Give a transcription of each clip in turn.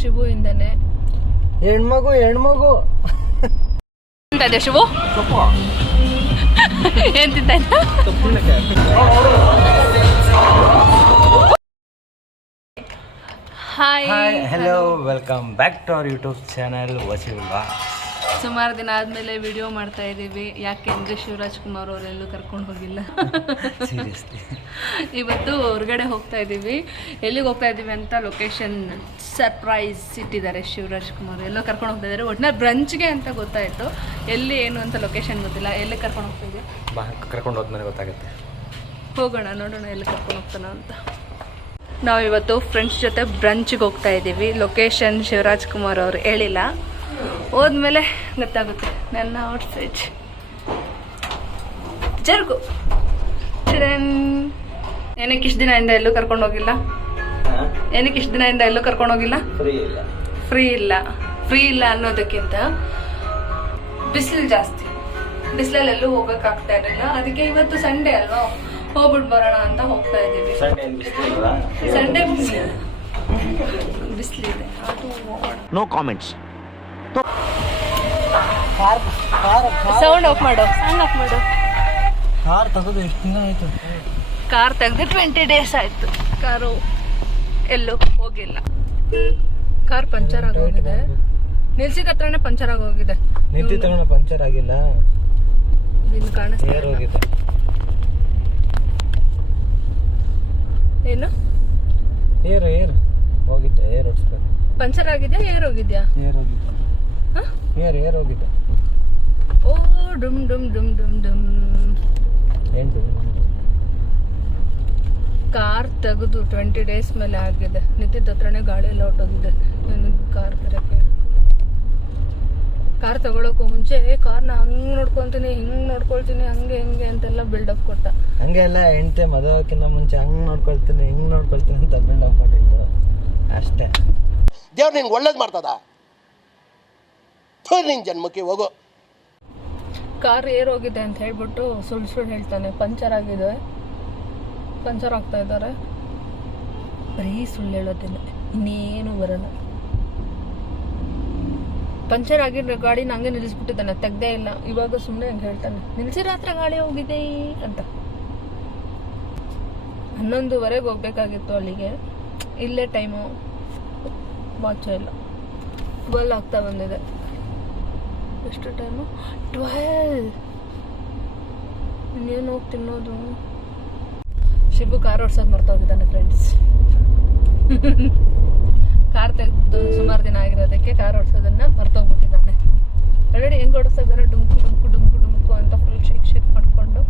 ಶಿವು ಇಂದನೆ ಹೆಣ್ಮಗು ತಿಂತಾ ಶಿವು ಏನ್ ತಿಂತಾ ಇದ್ದ? Hi hello welcome back to our YouTube channel ವಸಿವುಲ್ಲ. ಸುಮಾರು ದಿನ ಆದಮೇಲೆ ವಿಡಿಯೋ ಮಾಡ್ತಾ ಇದ್ದೀವಿ. ಯಾಕೆಂದರೆ ಶಿವರಾಜ್ ಕುಮಾರ್ ಅವರೆಲ್ಲೂ ಕರ್ಕೊಂಡು ಹೋಗಿಲ್ಲ. ಸೀರಿಯಸ್ಲಿ ಇವತ್ತು ಹೊರಗಡೆ ಹೋಗ್ತಾ ಇದ್ದೀವಿ. ಎಲ್ಲಿಗೆ ಹೋಗ್ತಾ ಇದ್ದೀವಿ ಅಂತ ಲೊಕೇಶನ್ ಸರ್ಪ್ರೈಸ್ ಇಟ್ಟಿದ್ದಾರೆ ಶಿವರಾಜ್ ಕುಮಾರ್. ಎಲ್ಲೋ ಕರ್ಕೊಂಡು ಹೋಗ್ತಾ ಇದ್ದಾರೆ. ಒಟ್ಟಿನಲ್ಲಿ ಬ್ರಂಚ್ಗೆ ಅಂತ ಗೊತ್ತಾಯಿತು. ಎಲ್ಲಿ ಏನು ಅಂತ ಲೊಕೇಶನ್ ಗೊತ್ತಿಲ್ಲ. ಎಲ್ಲಿ ಕರ್ಕೊಂಡು ಹೋಗ್ತಾ ಇದ್ದೀವಿ ಕರ್ಕೊಂಡು ಹೋದ್ಮೇಲೆ ಗೊತ್ತಾಗುತ್ತೆ. ಹೋಗೋಣ, ನೋಡೋಣ ಎಲ್ಲಿ ಕರ್ಕೊಂಡು ಹೋಗ್ತಾನ ಅಂತ. ನಾವು ಇವತ್ತು ಫ್ರೆಂಡ್ಸ್ ಜೊತೆ ಬ್ರಂಚ್ಗೆ ಹೋಗ್ತಾ ಇದ್ದೀವಿ. ಲೊಕೇಶನ್ ಶಿವರಾಜ್ ಕುಮಾರ್ ಅವರು ಹೇಳಿಲ್ಲ, ಹೋದ್ಮೇಲೆ ಗೊತ್ತಾಗುತ್ತೆ. ನನ್ನ ಔಟ್ಸೈಡ್ ಜರ್ಗು ಏನಕ್ಕೆ ಇಷ್ಟು ದಿನದಿಂದ ಎಲ್ಲೂ ಕರ್ಕೊಂಡು ಹೋಗಿಲ್ಲ? ಏನಕ್ಕೆ ಇಷ್ಟು ದಿನದಿಂದ ಎಲ್ಲೂ ಕರ್ಕೊಂಡು ಹೋಗಿಲ್ಲ? ಫ್ರೀ ಇಲ್ಲ ಅನ್ನೋದಕ್ಕಿಂತ ಬಿಸಿಲು ಜಾಸ್ತಿ. ಬಿಸಿಲಲ್ಲಿ ಎಲ್ಲೂ ಹೋಗೋಕ್ಕಾಗ್ತಾ ಇರಲಿಲ್ಲ. ಅದಕ್ಕೆ ಇವತ್ತು ಸಂಡೇ ಅಲ್ವಾ, ಹೋಗ್ಬಿಟ್ಟು ಬರೋಣ ಅಂತ ಹೋಗ್ತಾ ಇದ್ದೀವಿ. ಸಂಡೇ ಬಿಸಿಲಿದೆ. ಅದು ನೋ ಕಾಮೆಂಟ್ಸ್. ಸೌಂಡ್ ಆಫ್ ಮಾಡು. ಕಾರ್ ತೆಗೆದು ಎಷ್ಟು ದಿನ ಆಯ್ತು? ಕಾರ್ ತೆಗೆದು 20 days ಆಯ್ತು. ಕಾರು ಎಲ್ಲೂ ಹೋಗಿಲ್ಲ. ಕಾರ್ ಪಂಚರ್ ಆಗೋಗಿದೆ. ನಿಲ್ಸಿದ ಹತ್ರನೇ ಪಂಚರ್ ಆಗೋಗಿದೆ. ನಿಂತಿ ತಗೊಂಡು ಪಂಚರ್ ಆಗಿಲ್ಲ. ನಿನ್ ಕಾಣಿಸ್ತಾ ಹೋಗಿದೆ. ಏನು ಏರ್ ಹೋಗಿದ್ದೆ. ಏರ್ ಹೊಡ್ಸ್ಬೇಕು. ಪಂಚರ್ ಆಗಿದ್ಯಾ? ಏರ್ ಹೋಗಿದ್ಯಾ? ಏರ್ ಹೋಗಿದ್ದೆ. ಏರ್ ಹೋಗಿದ್ದೆ. ಓ ಡುಮ್ ಡುಮ್ ಡುಮ್ ಡುಮ್ ಡುಮ್. ಏನು ಕಾರ್ ತೆಗೆದು 20 days ಮೇಲೆ ಆಗಿದೆ. ನಿಂತಿದ್ದ ಹತ್ರನೇ ಗಾಡಿ ಎಲ್ಲ ಹೊಟ್ಟೋಗಿದೆ. ನನಗೆ ಕಾರ್ ತರಕ್ಕೆ, ಕಾರ್ ತಗೊಳಕ್ಕೂ ಮುಂಚೆ ಕಾರ್ನ ಹಂಗೆ ನೋಡ್ಕೊತೀನಿ, ಹಿಂಗೆ ನೋಡ್ಕೊಳ್ತೀನಿ, ಹಂಗೆ ಹಿಂಗೆ ಅಂತೆಲ್ಲ ಬಿಲ್ಡಪ್ ಕೊಟ್ಟ. ಹಂಗೆ ಎಲ್ಲ ಹೆಂಡತಿ ಮದುವೆಕ್ಕಿಂತ ಮುಂಚೆ ಹಂಗೆ ನೋಡ್ಕೊಳ್ತೀನಿ, ಹಿಂಗೆ ನೋಡ್ಕೊಳ್ತೀನಿ ಅಂತ ಬಿಲ್ಡಪ್ ಮಾಡಿದ್ದು ಅಷ್ಟೇ. ದೇವ್ರು ನಿನ್ಗೆ ಒಳ್ಳೇದು ಮಾಡ್ತದ? ನಿನ್ ಜನ್ಮಕ್ಕೆ ಹೋಗೋ. ಕಾರ್ ಏರೋಗಿದೆ ಅಂತ ಹೇಳ್ಬಿಟ್ಟು ಸುಳ್ಳು ಹೇಳ್ತಾನೆ. ಪಂಚರ್ ಆಗಿದೆ, ಪಂಚರ್ ಆಗ್ತಾ ಇದ್ದಾರೆ. ಬರೀ ಸುಳ್ಳು ಹೇಳೋದಿಲ್ಲ, ಇನ್ನೇನು ಬರಲ್ಲ. ಪಂಚರ್ ಆಗಿರೋ ಗಾಡಿನ ಹಂಗೆ ನಿಲ್ಲಿಸ್ಬಿಟ್ಟಿದ್ದಾನೆ, ತೆಗ್ದೇ ಇಲ್ಲ. ಇವಾಗ ಸುಮ್ಮನೆ ಹಂಗೆ ಹೇಳ್ತಾನೆ, ನಿಲ್ಸಿರೋ ಹತ್ರ ಗಾಡಿ ಹೋಗಿದೆ ಅಂತ. 11:15 ಹೋಗ್ಬೇಕಾಗಿತ್ತು ಅಲ್ಲಿಗೆ. ಇಲ್ಲೇ ಟೈಮು ವಾಚ್ ಇಲ್ಲ. 12 ಆಗ್ತಾ ಬಂದಿದೆ. ಎಷ್ಟು ಟೈಮು? 12. ಇನ್ನೇನು ಹೋಗಿ ತಿನ್ನೋದು? ಶಿಬು ಕಾರ್ ಓಡ್ಸೋದು ಮರ್ತೋಗಿದ್ದಾನೆ ಫ್ರೆಂಡ್ಸ್. ಕಾರ್ ತೆಗೆದು ಸುಮಾರು ದಿನ ಆಗಿರೋದಕ್ಕೆ ಕಾರ್ ಓಡಿಸೋದನ್ನ ಮರ್ತೋಗ್ಬಿಟ್ಟಿದ್ದಾನೆ. ಆಲ್ರೆಡಿ ಹೆಂಗೆ ಓಡಿಸ್ತಾ ಇದ್ದಾರೆ, ಡುಮ್ಕು ಡುಮ್ಕು ಡುಮ್ಕು ಡುಮ್ಕು ಅಂತ ಫುಲ್ ಶೇಕ್ ಮಾಡಿಕೊಂಡು.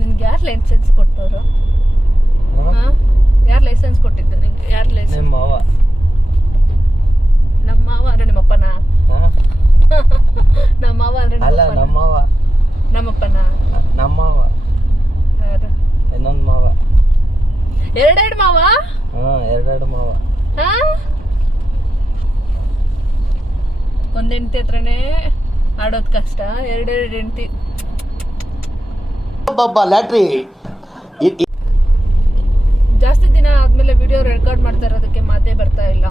ನಿನ್ಗೆ ಯಾರು ಲೈಸೆನ್ಸ್ ಕೊಟ್ಟವರು? ಯಾರು ಲೈಸೆನ್ಸ್ ಕೊಟ್ಟಿದ್ದು ನಿಮ್ಗೆ? ಯಾರು ಲೈಸೆನ್ಸ್? ನಿಮ್ಮ ಮಾವ. ನಮ್ಮ ಮಾವ ಅಂದ್ರೆ ನಿಮ್ಮಪ್ಪನ? ನಮ್ಮ ಮಾವ ಅಂದ್ರೆ ಅಲ್ಲ, ನಮ್ಮ ಮಾವ. ನಮ್ಮಪ್ಪನ? ನಮ್ಮ ಮಾವ. ಯಾರು? ಇನ್ನೊಂದು ಮಾವ. ಎರಡೆರಡು ಮಾವ? ಎರಡೆರಡು ಮಾವ. ಒಂದ್ ಹೆಂಡತಿ ಹತ್ರನೇ ಆಡೋದ್ ಕಷ್ಟ, ಎರಡೆರಡು ಹೆಂಡತಿ. ಲ್ಯಾಟ್ರಿ. ಜಾಸ್ತಿ ದಿನ ಆದ್ಮೇಲೆ ವಿಡಿಯೋ ರೆಕಾರ್ಡ್ ಮಾಡ್ತಾ ಇರೋದಕ್ಕೆ ಮಾತೇ ಬರ್ತಾ ಇಲ್ಲ.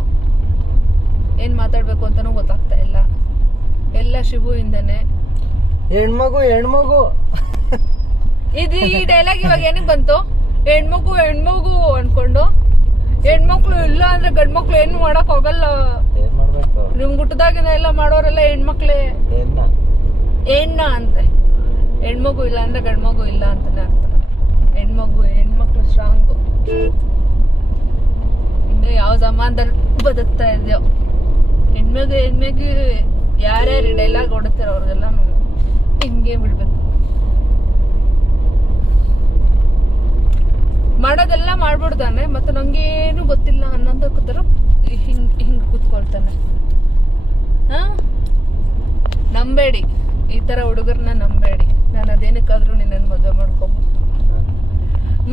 ಏನ್ ಮಾತಾಡ್ಬೇಕು ಅಂತಾನೂ ಗೊತ್ತಾಗ್ತಾ ಇಲ್ಲ. ಎಲ್ಲ ಶಿವು ಇಂದನೆ. ಹೆಣ್ಮಗು ಇದು ಈ ಡೈಲಾಗ್ ಇವಾಗ ಏನಕ್ಕೆ ಬಂತು? ಹೆಣ್ಮಗು ಅನ್ಕೊಂಡು. ಹೆಣ್ಮಕ್ಳು ಇಲ್ಲ ಅಂದ್ರೆ ಗಂಡ್ಮಕ್ಳು ಏನು ಮಾಡಕ್ ಹೋಗಲ್ಲ. ಏನ್ ಮಾಡ್ಬೇಕು? ನಿಮ್ ಗುಟ್ಟದಾಗಿನ ಎಲ್ಲ ಮಾಡೋರೆಲ್ಲ ಹೆಣ್ಮಕ್ಳೇ. ಹೆಣ್ಣ ಅಂತೆ. ಹೆಣ್ಮಗು ಇಲ್ಲ ಅಂದ್ರೆ ಗಂಡ್ಮಗು ಇಲ್ಲ ಅಂತಾನೆ ಅರ್ಥ. ಹೆಣ್ಮಕ್ಳು ಸ್ಟ್ರಾಂಗು. ಇನ್ನು ಯಾವ ಜಮಾನದಲ್ಲಿ ಬದುಕ್ತಾ ಇದ್ಯೋ. ಹೆಣ್ಮಗು ಯಾರ್ಯಾರು ಡೈಲಾಗ್ ಹೊಡುತ್ತಾರೋ ಅವ್ರಿಗೆಲ್ಲ ಹಿಂಗೆ ಬಿಡ್ಬೇಕು. ಮಾಡೋದೆಲ್ಲ ಮಾಡ್ಬಿಡ್ತಾನೆ, ಮತ್ತೆ ನಂಗೇನು ಗೊತ್ತಿಲ್ಲ ಅನ್ನೋದು ಕೂತಾರ ಹಿಂಗೆ ಕೂತ್ಕೊಳ್ತಾನೆ. ನಂಬೇಡಿ, ಈ ಥರ ಹುಡುಗರನ್ನ ನಂಬೇಡಿ. ನಾನು ಅದೇನಕ್ಕಾದ್ರೂ ನಿನ್ನನ್ನು ಮದುವೆ ಮಾಡ್ಕೊಬೋದು.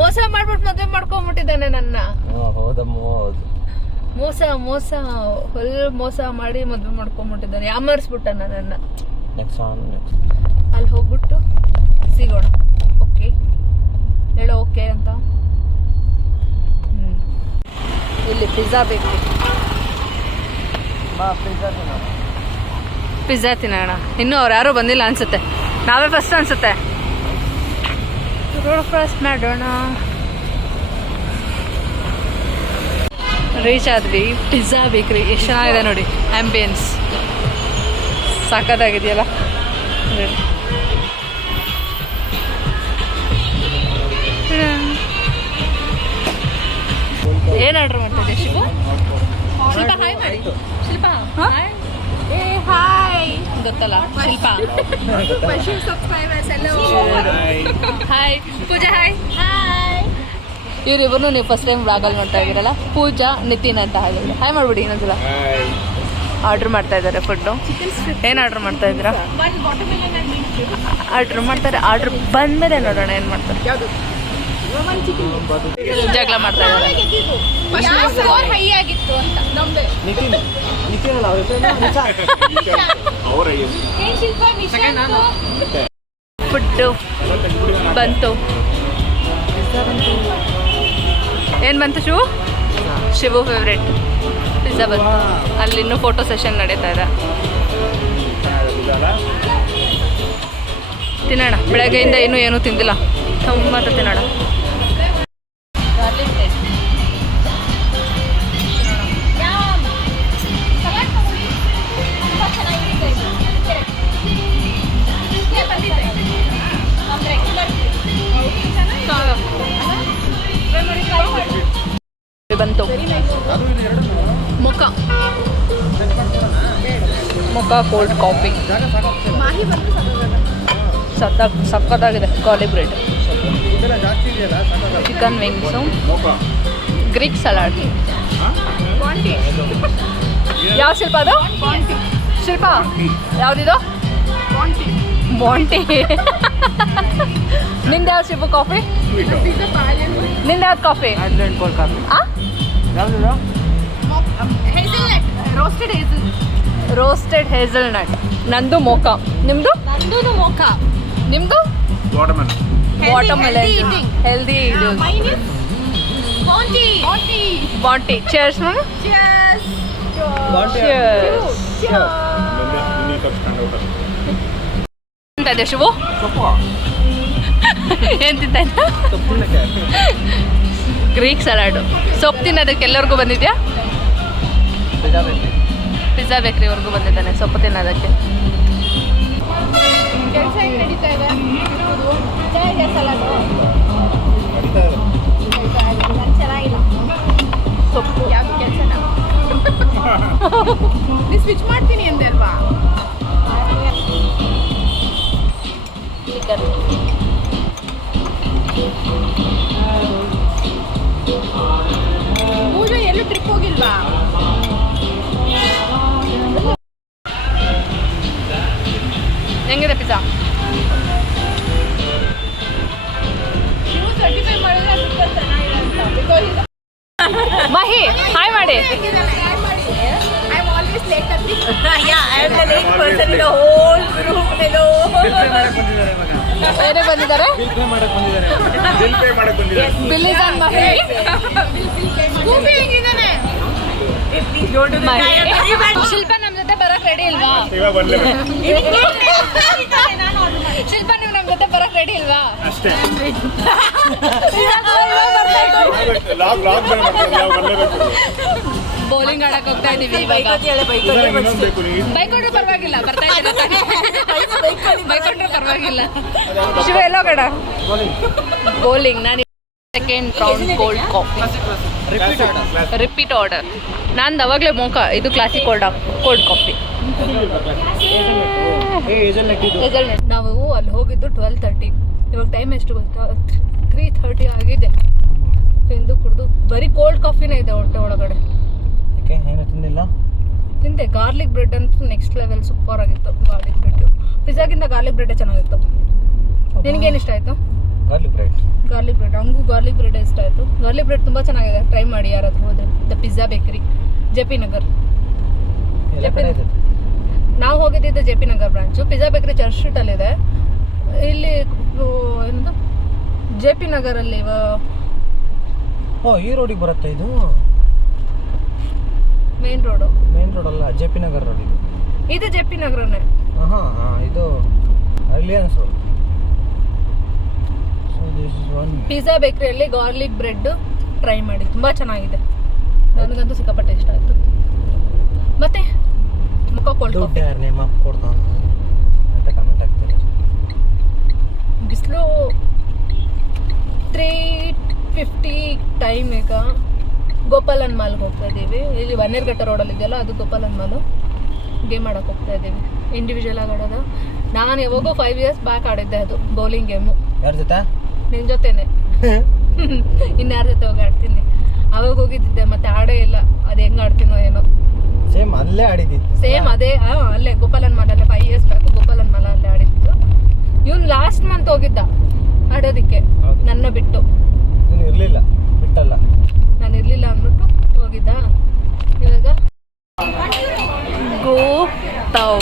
ಮೋಸ ಮಾಡ್ಬಿಟ್ಟು ಮದುವೆ ಮಾಡ್ಕೊಂಬಿಟ್ಟಿದ್ದಾನೆ ನನ್ನ. ಮೋಸ ಮಾಡಿ ಮದುವೆ ಮಾಡ್ಕೊಂಬಿಟ್ಟಿದ್ದಾನೆ. ಯಾಮರ್ಸ್ಬಿಟ್ಟ ನನ್ನ. ಅಲ್ಲಿ ಹೋಗ್ಬಿಟ್ಟು ಸಿಗೋಣ, ಓಕೆ ಹೇಳೋ ಓಕೆ ಅಂತ. ಇಲ್ಲಿ ಪಿಜ್ಜಾ ಬೇಕು. ಪಿಜ್ಜಾ ತಿನ್ನೋಣ. ಇನ್ನೂ ಅವ್ರು ಯಾರೂ ಬಂದಿಲ್ಲ ಅನ್ಸುತ್ತೆ, ನಾವೇ ಫಸ್ಟ್ ಅನ್ಸುತ್ತೆ. ರೋಡ್ ಕ್ರಾಸ್ ಮಾಡೋಣ. ರೀಚ್ ಆದ್ವಿ ಪಿಜ್ಜಾ ಬೇಕ್ರಿ. ಎಷ್ಟು ಚೆನ್ನಾಗಿದೆ ನೋಡಿ ಆ್ಯಂಬಿಯನ್ಸ್, ಸಾಕಾಗಿದೆಯಲ್ಲ. ಏನು ಆರ್ಡ್ರ್ ಮಾಡ್ತಿದ್ದೆ ಶಿವು? ಶಿಲ್ಪ ಹಾಯ್ ಮಾಡಿ. ಶಿಲ್ಪ ಹಾಯ್. ಏ ಹಾಯ್ ಗೊತ್ತಲ್ಲ Shilpa. Hi Pooja. Hi hi. ಇವರಿಬ್ಬರು ನೀವು ಫಸ್ಟ್ ಟೈಮ್ ಬ್ಲಾಗಲ್ಲಿ ನೋಡ್ತಾ ಇದ್ದೀರಲ್ಲ, ಪೂಜಾ ನಿತಿನ್ ಅಂತ ಹೇಳಿದ್ರು. ಹಾಯ್ ಮಾಡ್ಬಿಡಿ ಇನ್ನೊಂದ್ಸಲ. ಆರ್ಡ್ರ್ ಮಾಡ್ತಾ ಇದ್ದಾರೆ ಫುಡ್ಡು. ಏನು ಆರ್ಡ್ರ್ ಮಾಡ್ತಾ ಇದ್ದೀರಾ? ಆರ್ಡ್ರ್ ಮಾಡ್ತಾರೆ. ಆರ್ಡ್ರ್ ಬಂದಮೇಲೆ ನೋಡೋಣ ಏನು ಮಾಡ್ತಾರೆ. ಜಗಳ ಮಾಡ್ತಾ ಇದ್ದಾರೆ. ಫುಡ್ಡು ಬಂತು. ಏನು ಬಂತು ಶಿವು? ಶಿವು ಫೇವ್ರೇಟ್ ಪಿಜ್ಜಾ ಬಂತು. ಅಲ್ಲಿ ಇನ್ನೂ ಫೋಟೋ ಸೆಷನ್ ನಡೀತಾ ಇದೆ. ತಿನ್ನೋಣ. ಬೆಳಗ್ಗೆಯಿಂದ ಏನೂ ತಿಂದಿಲ್ಲ, ತುಂಬ ತಿನ್ನೋಣ. ಬಂತು ಮೊಕ ಕೋಲ್ಡ್ ಕಾಫಿ. ಸಕ್ಕತ್ತಾಗಿದೆ. Garlic bread, chicken wings, Greek salad. ಯಾವ ಶಿಲ್ಪ ಅದು? ಶಿಲ್ಪ ಯಾವುದಿದು? ಬಾಂಟಿ. ನಿಂದು ಯಾವ್ದು ಶಿಲ್ಪ ಕಾಫಿ? ನಿಂದು ಯಾವ್ದು ಕಾಫಿ? ರೋಸ್ಟೆಡ್ ಹೇಸಲ್ನಟ್. ನಂದು ಮೋಕಾ. ನಿಮ್ಮದು? ನಂದು ಮೋಕಾ. ನಿಮ್ಮದು? ವಾಟರ್ಮೆಲನ್. ಹೆಲ್ದಿ ಇದು ಬಾಂಟಿ. ಚೇರ್ಸ್ ಮಾಡು. ಎಂತ ಇದೆ ಶಿವು? ಏನು ತಿಂತ ಇದ್ದ? Greek salad. ಸೊಪ್ಪು ತಿನ್ನೋದಕ್ಕೆ ಎಲ್ಲರಿಗೂ ಬಂದಿದ್ಯಾ? ಪಿಜ್ಜಾ ಬೇಕ್ರಿವರೆಗೂ ಬಂದಿದ್ದಾನೆ ಸೊಪ್ಪು ತಿನ್ನೋದಕ್ಕೆ. ಕೆಲಸ ಹೆಂಗೆ ನಡೀತಾ ಇದೆ? ಚೆನ್ನಾಗಿಲ್ಲ ಸೊಪ್ಪು. ಯಾವುದು ಕೆಲಸನ? ನೀವು ಸ್ವಿಚ್ ಮಾಡ್ತೀನಿ ಅಂದೆ ಅಲ್ವಾ? ಚಿಕನ್ ಪೂಜಾ ಎಲ್ಲೂ ಟ್ರಿಪ್ ಹೋಗಿಲ್ವಾ? ಹೆಂಗಿದೆ ಪಿಜ್ಜಾ? ಮಹಿ ಹಾಯ್ ಮಾಡಿ. ಬೇರೆ ಬಂದಿದ್ದಾರೆ. ಶಿಲ್ಪ ನಮ್ಮ ಜೊತೆ ಬರಕ್ ರೆಡಿ ಇಲ್ವಾ? ಶಿಲ್ಪ ನೀವು ನಮ್ಮ ಜೊತೆ ಬರಕ್ ರೆಡಿ ಇಲ್ವಾ? ಬೌಲಿಂಗ್ ಆಡಕ್ ಹೋಗ್ತಾ ಇದೀವಿ. ಬೈಕೊಂಡ್ರು ಪರವಾಗಿಲ್ಲ, ಬರ್ತಾ ಇದ್ದೀರಾ? ಬೈಕೊಂಡ್ರು ಪರವಾಗಿಲ್ಲ. ಶಿವ ಎಲ್ಲೋ ಕಡ ಬೌಲಿಂಗ್. ನಾನು second round cold coffee repeat order. ನಂದು ಅವಾಗಲೇ ಮೋಕಾ, ಇದು ಕ್ಲಾಸಿಕ್ ಕೋಲ್ಡ್ ಕಾಫಿ. ನಾವು ಅಲ್ಲಿ ಹೋಗಿದ್ದು 12:30. ಇವಾಗ ಟೈಮ್ ಎಷ್ಟು ಗೊತ್ತಾ? 3:30 ಆಗಿದೆ. ತಿಂದು ಕುಡಿದು ಬರೀ ಕೋಲ್ಡ್ ಕಾಫಿನೇ ಇದೆ ಹೊಟ್ಟೆ ಒಳಗಡೆ. ತಿಂದೆ. ಗಾರ್ಲಿಕ್ ಬ್ರೆಡ್ ಅಂತೂ ನೆಕ್ಸ್ಟ್ ಲೆವೆಲ್ ಸೂಪರ್ ಆಗಿತ್ತು. ಗಾರ್ಲಿಕ್ ಬ್ರೆಡ್ ಪಿಜ್ಜಾಗಿಂತ ಗಾರ್ಲಿಕ್ ಬ್ರೆಡ್ ಚೆನ್ನಾಗಿತ್ತು. ನಿನಗೇನು ಇಷ್ಟ ಆಯಿತು? Garlic bread. ಹಂಗೂ ಗಾರ್ಲಿಕ್ ಬ್ರೆಡ್ ಇಷ್ಟ ಆಯಿತು. ಗಾರ್ಲಿಕ್ ಬ್ರೆಡ್ ತುಂಬ ಚೆನ್ನಾಗಿದೆ, ಟ್ರೈ ಮಾಡಿ ಯಾರಾದರೂ ಹೋದರೆ. The pizza bakery, JP Nagar. ನಾವು ಹೋಗಿದ್ದಿದ್ದು JP Nagar branch. Pizza bakery church ಸ್ಟ್ರೀಟಲ್ಲಿದೆ. ಇಲ್ಲಿ ಏನದು JP ನಗರಲ್ಲಿ ಈ ರೋಡಿಗೆ ಬರುತ್ತೆ ಇದು. ರೋಡ್ ಅಲ್ಲ, ಜೆ ಪಿ ನಗರ್ ರೋಡ್ ಇದು. ಇದು ಜೆ ಪಿ ನಗರನೇ. ಹಾಂ ಇದು Reliance road. So this is one pizza ಬೇಕ್ರಿಯಲ್ಲಿ ಗಾರ್ಲಿಕ್ ಬ್ರೆಡ್ ಟ್ರೈ ಮಾಡಿ, ತುಂಬ ಚೆನ್ನಾಗಿದೆ. ನನಗಂತೂ ಸಿಕ್ಕಾಪಟ್ಟೆ ಇಷ್ಟ ಆಯಿತು. ಮತ್ತೆ ಮುಖ ದುಡ್ಡು ಯಾರು ನೇಮ್ ಅಪ್ ಕೊಡ್ತಾನೆ ಅಂತ ಕಮೆಂಟ್ ಆಗ್ತಾರೆ. ಬಿಸಿಲು 3:50 ಟೈಮ್. ಈಗ ಗೋಪಾಲನ್ ಮಾಲ್ಗೆ ಹೋಗ್ತಾ ಇದ್ದೀವಿ. ಇಲ್ಲಿ ಬನ್ನೇರ್ಘಟ್ಟ ರೋಡಲ್ಲಿ ಇದೆಯಲ್ಲ, ಅದು ಗೋಪಾಲನ್ ಮಾಲು. ಗೇಮ್ ಆಡೋಕೆ ಹೋಗ್ತಾ ಇದ್ದೀವಿ. ಇಂಡಿವಿಜುವಲ್ ಆಗಿ ಆಡೋದು. ನಾನು ಯಾವಾಗೋ 5 years ಬ್ಯಾಕ್ ಆಡಿದ್ದೆ ಅದು ಬೌಲಿಂಗ್ ಗೇಮು. ಯಾರ ಜೊತೆ? ನಿನ್ನ ಜೊತೆನೆ. ಇನ್ಯಾರ ಜೊತೆ ಹೋಗಿ ಆಡ್ತೀನಿ. ಅವಾಗ ಹೋಗಿದ್ದಿದ್ದೆ, ಮತ್ತೆ ಆಡೇ ಇಲ್ಲ. ಅದು ಹೆಂಗೆ ಆಡ್ತೀನೋ ಏನೋ. ಸೇಮ್ ಅಲ್ಲೇ ಆಡಿದ್ದಿತ್ತು. ಸೇಮ್ ಅದೇ, ಅಲ್ಲೇ ಗೋಪಾಲನ್ ಮಾಲಲ್ಲೇ 5 years ಬ್ಯಾಕು ಗೋಪಾಲನ್ ಮಾಲ ಅಲ್ಲೇ ಆಡಿದ್ದು. ಇವನು ಲಾಸ್ಟ್ ಮಂತ್ ಹೋಗಿದ್ದ ಆಡೋದಕ್ಕೆ ನನ್ನ ಬಿಟ್ಟು. ನೀನು ಇರಲಿಲ್ಲ, ಬಿಟ್ಟಲ್ಲ. ನಾನು ಇರಲಿಲ್ಲ ಅಂದ್ಬಿಟ್ಟು ಹೋಗಿದ್ದ. ಇವಾಗ ಗೋತಾವ್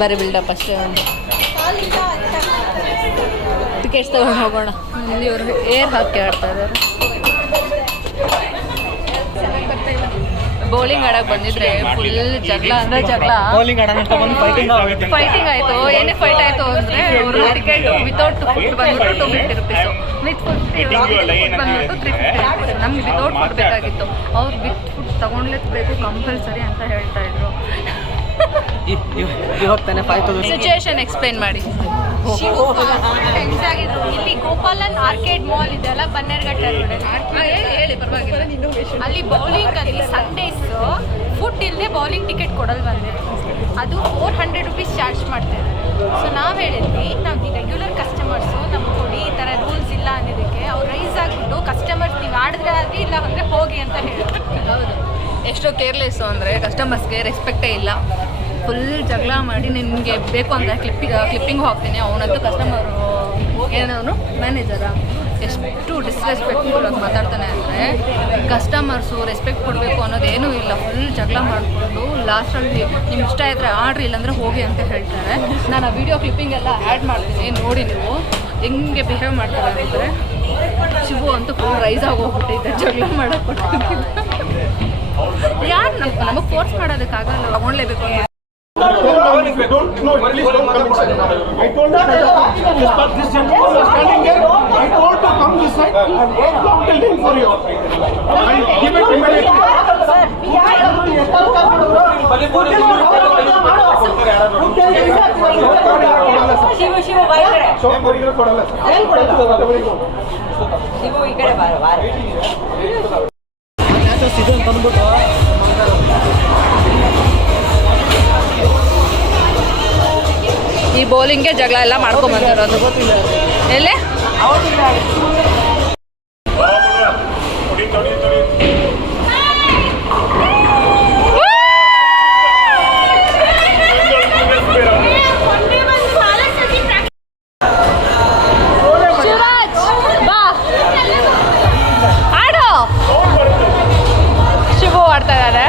ಬರೀ ಬಿಲ್ಡಪ್ ಅಷ್ಟೇ. ಒಂದು ಟಿಕೆಟ್ಸ್ ತಗೊಂಡು ಹೋಗೋಣ. ಇವರು ಏರ್ ಹಾಕಿ ಆಡ್ತಾ ಇದ್ದಾರೆ. ಬೌಲಿಂಗ್ ಆಡಕ್ಕೆ ಬಂದಿದ್ರೆ ಫುಲ್ ಜಗಳ ಅಂದರೆ ಜಗಳ. ಬೌಲಿಂಗ್ ಆಡೋಣ ಅಂತ ಬಂದು ಫೈಟಿಂಗ್ ಆಯಿತು. ಏನೇ ಫೈಟ್ ಆಯಿತು ಅಂದರೆ ಅವರು ಟಿಕೆಟ್ ವಿತೌಟ್ ಫುಡ್ ಬಂದ್ಬಿಟ್ಟು 250 ರುಪೀಸು, ವಿತ್ ಫುಡ್ ಬಂದ್ಬಿಟ್ಟು 350 ರುಪೀಸು. ನಮ್ಗೆ ವಿತೌಟ್ ಫುಡ್ ಬೇಕಾಗಿತ್ತು. ಅವ್ರು ವಿತ್ ಫುಡ್ ತೊಗೊಂಡ್ಲೇಬೇಕು ಕಂಪಲ್ಸರಿ ಅಂತ ಹೇಳ್ತಾ ಇದ್ರು. ಇವಾಗ ತಾನೇ 5000 ಸಿಚುಯೇಷನ್ ಎಕ್ಸ್ಪ್ಲೈನ್ ಮಾಡಿ. ಆಗಿದ್ರು ಇಲ್ಲಿ ಗೋಪಾಲನ್ ಆರ್ಕೇಡ್ ಮಾಲ್ ಇದೆಲ್ಲ ಬನ್ನೇರ್ಘಟ್ಟ ಹೇಳಿ ಪರವಾಗಿಲ್ಲ. ಅಲ್ಲಿ ಬೌಲಿಂಗ್ ಅಲ್ಲಿ ಸಂಡೇಸ್ ಫುಡ್ ಇಲ್ಲದೆ ಬೌಲಿಂಗ್ ಟಿಕೆಟ್ ಕೊಡಲ್ವಂತೆ. ಅದು 400 ರುಪೀಸ್ ಚಾರ್ಜ್ ಮಾಡ್ತಾರೆ. ಸೊ ನಾವು ಹೇಳಿದ್ವಿ, ನಾವು ರೆಗ್ಯುಲರ್ ಕಸ್ಟಮರ್ಸು ನಮ್ಗೆ ಕೊಡಿ, ಈ ಥರ ರೂಲ್ಸ್ ಇಲ್ಲ ಅನ್ನೋದಕ್ಕೆ ಅವ್ರು ರೈಸ್ ಆಗಿಬಿಟ್ಟು ಕಸ್ಟಮರ್ಸ್ ನೀವು ಆಡಿದ್ರೆ ಆಗಲಿ ಇಲ್ಲ ಅಂದರೆ ಹೋಗಿ ಅಂತ ಹೇಳಿದ್ರು. ಹೌದು, ಎಷ್ಟೋ ಕೇರ್ಲೆಸ್ಸು ಅಂದರೆ ಕಸ್ಟಮರ್ಸ್ಗೆ ರೆಸ್ಪೆಕ್ಟೇ ಇಲ್ಲ. ಫುಲ್ ಜಗಳ ಮಾಡಿ ನಿನಗೆ ಬೇಕು ಅಂತ ಕ್ಲಿಪ್ಪಿಂಗ್ ಹೋಗ್ತೀನಿ. ಅವನಂತೂ ಕಸ್ಟಮರು ಏನವನು ಮ್ಯಾನೇಜರ ಎಷ್ಟು ಡಿಸ್ರೆಸ್ಪೆಕ್ಟ್ಫುಲ್ ಆಗಿ ಮಾತಾಡ್ತಾನೆ ಅಂದರೆ, ಕಸ್ಟಮರ್ಸು ರೆಸ್ಪೆಕ್ಟ್ ಕೊಡಬೇಕು ಅನ್ನೋದೇನೂ ಇಲ್ಲ. ಫುಲ್ ಜಗಳ ಮಾಡಿಕೊಂಡು ಲಾಸ್ಟಲ್ಲಿ ನಿಮ್ಗೆ ಇಷ್ಟ ಇದ್ದರೆ ಆರ್ಡ್ರ್, ಇಲ್ಲಾಂದರೆ ಹೋಗಿ ಅಂತ ಹೇಳ್ತಾರೆ. ನಾನು ಆ ವಿಡಿಯೋ ಕ್ಲಿಪ್ಪಿಂಗ್ ಎಲ್ಲ ಆ್ಯಡ್ ಮಾಡ್ತೀನಿ, ನೋಡಿ ನೀವು ಹೆಂಗೆ ಬಿಹೇವ್ ಮಾಡ್ತಾರೆ ಅಂದರೆ. ಶಿವು ಅಂತೂ ಫುಲ್ ರೈಸ್ ಆಗಿ ಹೋಗ್ಬಿಟ್ಟಿದ್ದೆ ಜಗಳ ಮಾಡೋಕ್ಕೆ ಕೊಟ್ಟಿದ್ದ. ಯಾರು ನಮಗೆ ಫೋರ್ಸ್ ಮಾಡೋದಕ್ಕಾಗಲ್ಲ, ತಗೊಳ್ಲೇಬೇಕು ಅಂತ. Don't, no, please don't come inside. I told that this gentleman was standing there. I told to come this side. Long telling for you. I give it immediately. Shivu by ಕಡೆ. ಸೋಮವಾರ ಕೊಡಲ್ಲ ಶಿವು ಈ ಕಡೆ ಬಾರ. ಇದು ಅಂತ ಅಂದ್ಬಿಟ್ಟು ಈ ಬೌಲಿಂಗ್ಗೆ ಜಗಳ ಎಲ್ಲ ಮಾಡ್ಕೊಂಬಂದಿರೋದು. ಎಲ್ಲಿ ಶಿವರಾಜ್ ಬಾ ಆಡು. ಶಿವು ಆಡ್ತಾ ಇದ್ದಾರೆ.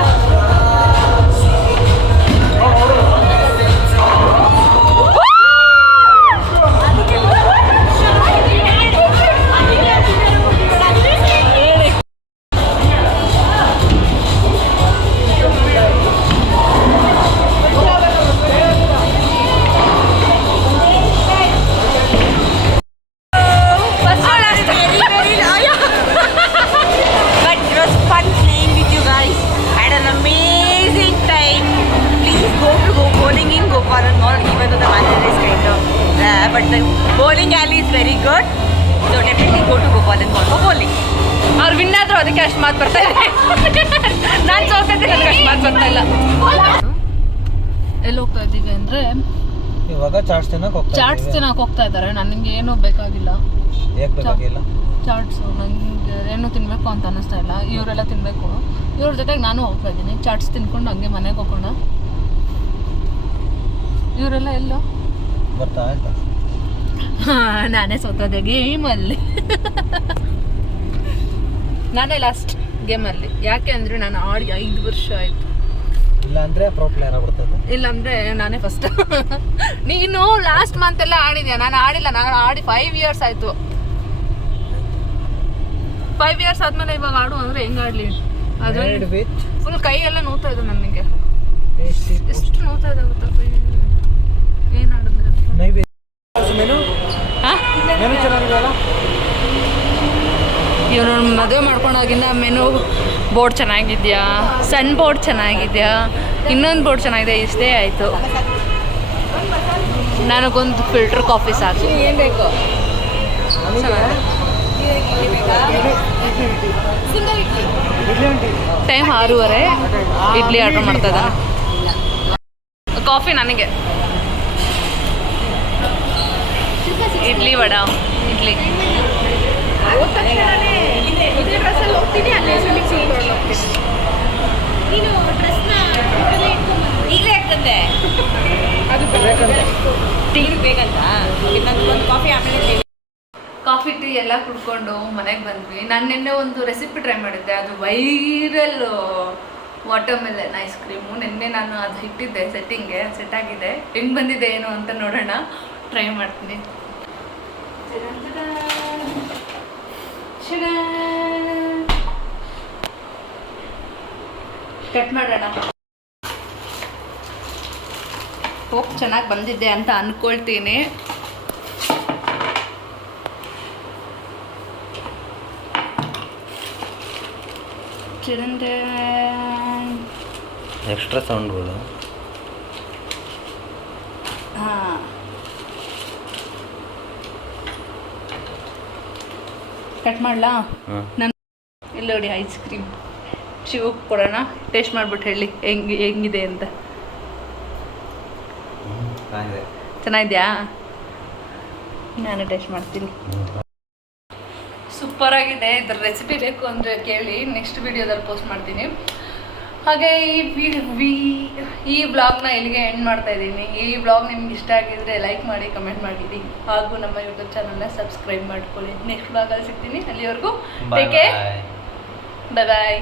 But the bowling alley is very good, so definitely go to Gopalan Mall for bowling. ಅವ್ರು ವಿನ್ ಆದ್ರು ಅದಕ್ಕೆ ಅಷ್ಟು ಮಾತು ಬರ್ತಾ ಇದೆ. ನಾನು ಸೋತಿದ್ದೆ, ನನಗೆ ಅಷ್ಟು ಮಾತು ಬರ್ತಾ ಇಲ್ಲ. ಎಲ್ಲಿ ಹೋಗ್ತಾ ಇದ್ದೀವಿ ಅಂದರೆ ಇವಾಗ ಚಾಟ್ಸ್ ತಿನ್ನಕ್ಕೆ ಹೋಗ್ತಾ ಇದ್ದಾರೆ. ನನಗೆ ಏನೂ ಬೇಕಾಗಿಲ್ಲ. ಯಾಕೆ ಬೇಕಾಗಿಲ್ಲ? ಚಾಟ್ಸು ನನಗೆ ಏನೂ ತಿನ್ನಬೇಕು ಅಂತ ಅನ್ನಿಸ್ತಾ ಇಲ್ಲ. ಇವರೆಲ್ಲ ತಿನ್ನಬೇಕು. ಇವ್ರ ಜೊತೆಗೆ ನಾನು ಹೋಗ್ತಾ ಇದ್ದೀನಿ. ಚಾಟ್ಸ್ ತಿನ್ಕೊಂಡು ಹಂಗೆ ಮನೆಗೆ ಹೋಗೋಣ. ಇವರೆಲ್ಲ ಎಲ್ಲೋ ಬರ್ತಾ ಆಯ್ತಾ? ನಾನೇ ಸೋತೋದೆ ಗೇಮಲ್ಲಿ. ನಾನೇ ಲಾಸ್ಟ್ ಗೇಮಲ್ಲಿ. ಯಾಕೆ ಅಂದರೆ ನಾನು ಆಡಿ 5 ವರ್ಷ ಆಯಿತು. ಇಲ್ಲಾಂದರೆ ಪ್ರೊ ಪ್ಲೇಯರ್ ಆಗ್ಬಿಡ್ತದೆ. ಇಲ್ಲಾಂದರೆ ನಾನೇ ಫಸ್ಟ್. ನೀನು ಲಾಸ್ಟ್ ಮಂತ್ ಎಲ್ಲ ಆಡಿದ್ಯಾ, ನಾನು ಆಡಿಲ್ಲ. ನಾನು ಆಡಿ 5 years ಆಯಿತು. 5 ಇಯರ್ಸ್ ಆದ್ಮೇಲೆ ಇವಾಗ ಆಡು ಅಂದರೆ ಹೆಂಗೆ ಆಡಲಿ? ಅದು ಫುಲ್ ಕೈ ಎಲ್ಲ ನೋವ್ತಾ ಇದೆ ನನಗೆ. ಎಷ್ಟು ನೋವ್ತಾ ಇದೆ ಗೊತ್ತಾ ಕೈ? ಏನು ಆಡಿದ್ರೆ ಇವನು ಮದುವೆ ಮಾಡ್ಕೊಂಡೋಗಿಂದ ಮೆನು ಬೋರ್ಡ್ ಚೆನ್ನಾಗಿದೆಯಾ, ಸಣ್ಣ ಬೋರ್ಡ್ ಚೆನ್ನಾಗಿದೆಯಾ, ಇನ್ನೊಂದು ಬೋರ್ಡ್ ಚೆನ್ನಾಗಿದೆ, ಇಷ್ಟೇ ಆಯಿತು. ನನಗೊಂದು ಫಿಲ್ಟರ್ ಕಾಫಿ ಸಾಕು. ಏನು ಬೇಕು? ಟೈಮ್ 6:30. ಇಡ್ಲಿ ಆರ್ಡ್ರ್ ಮಾಡ್ತಾ ಇದ್ದಾನೆ. ಕಾಫಿ ನನಗೆ. ಇಡ್ಲಿ ವಡ ಇಡ್ಲಿ. ಈಗಲೇ ಆಗ್ತದೆ ಟೀ ಬೇಕಂತ ಒಂದು ಕಾಫಿ ಆಮೇಲೆ ಕಾಫಿ ಟೀ ಎಲ್ಲ ಕುಡ್ಕೊಂಡು ಮನೆಗೆ ಬಂದ್ವಿ. ನಾನು ನಿನ್ನೆ ಒಂದು ರೆಸಿಪಿ ಟ್ರೈ ಮಾಡಿದ್ದೆ, ಅದು viral water melon ice cream. ನಿನ್ನೆ ನಾನು ಅದು ಇಟ್ಟಿದ್ದೆ ಸೆಟ್ಟಿಂಗ್ಗೆ, ಸೆಟ್ ಆಗಿದೆ. ಹೆಂಗೆ ಬಂದಿದೆ ಏನು ಅಂತ ನೋಡೋಣ, ಟ್ರೈ ಮಾಡ್ತೀನಿ. ಕಟ್ ಮಾಡೋಣ. ಹೋಪ್ ಚೆನ್ನಾಗಿ ಬಂದಿದ್ದೆ ಅಂತ ಅಂದ್ಕೊಳ್ತೀನಿ. ಎಕ್ಸ್ಟ್ರಾ ಸೌಂಡ್ಗಳು. ಹಾಂ, ಕಟ್ ಮಾಡಲಾ? ನಾನು ಇಲ್ಲಿ ನೋಡಿ ಐಸ್ ಕ್ರೀಮ್ ಶಿವ ಕೊಡೋಣ. ಟೇಸ್ಟ್ ಮಾಡಿಬಿಟ್ಟು ಹೇಳಿ ಹೆಂಗಿದೆ ಅಂತ. ಚೆನ್ನಾಗಿದೆಯಾ? ನಾನು ಟೇಸ್ಟ್ ಮಾಡ್ತೀನಿ. ಸೂಪರಾಗಿದೆ. ಇದ್ರ ರೆಸಿಪಿ ಬೇಕು ಅಂದರೆ ಕೇಳಿ, ನೆಕ್ಸ್ಟ್ ವೀಡಿಯೋದಲ್ಲಿ ಪೋಸ್ಟ್ ಮಾಡ್ತೀನಿ. ಹಾಗೆ ಈ ವ್ಲಾಗ್ನ ಇಲ್ಲಿಗೆ ಎಂಡ್ ಮಾಡ್ತಾ ಇದ್ದೀನಿ. ಈ ವ್ಲಾಗ್ ನಿಮ್ಗೆ ಇಷ್ಟ ಆಗಿದ್ರೆ ಲೈಕ್ ಮಾಡಿ, ಕಮೆಂಟ್ ಮಾಡಿಡಿ, ಹಾಗೂ ನಮ್ಮ ಯೂಟ್ಯೂಬ್ ಚಾನಲ್ನ ಸಬ್ಸ್ಕ್ರೈಬ್ ಮಾಡ್ಕೊಳ್ಳಿ. ನೆಕ್ಸ್ಟ್ ವ್ಲಾಗಲ್ಲಿ ಸಿಗ್ತೀನಿ. ಅಲ್ಲಿವರೆಗೂ ಟೇಕ್ ಕೇರ್, ಬಾಯ್ ಬಾಯ್.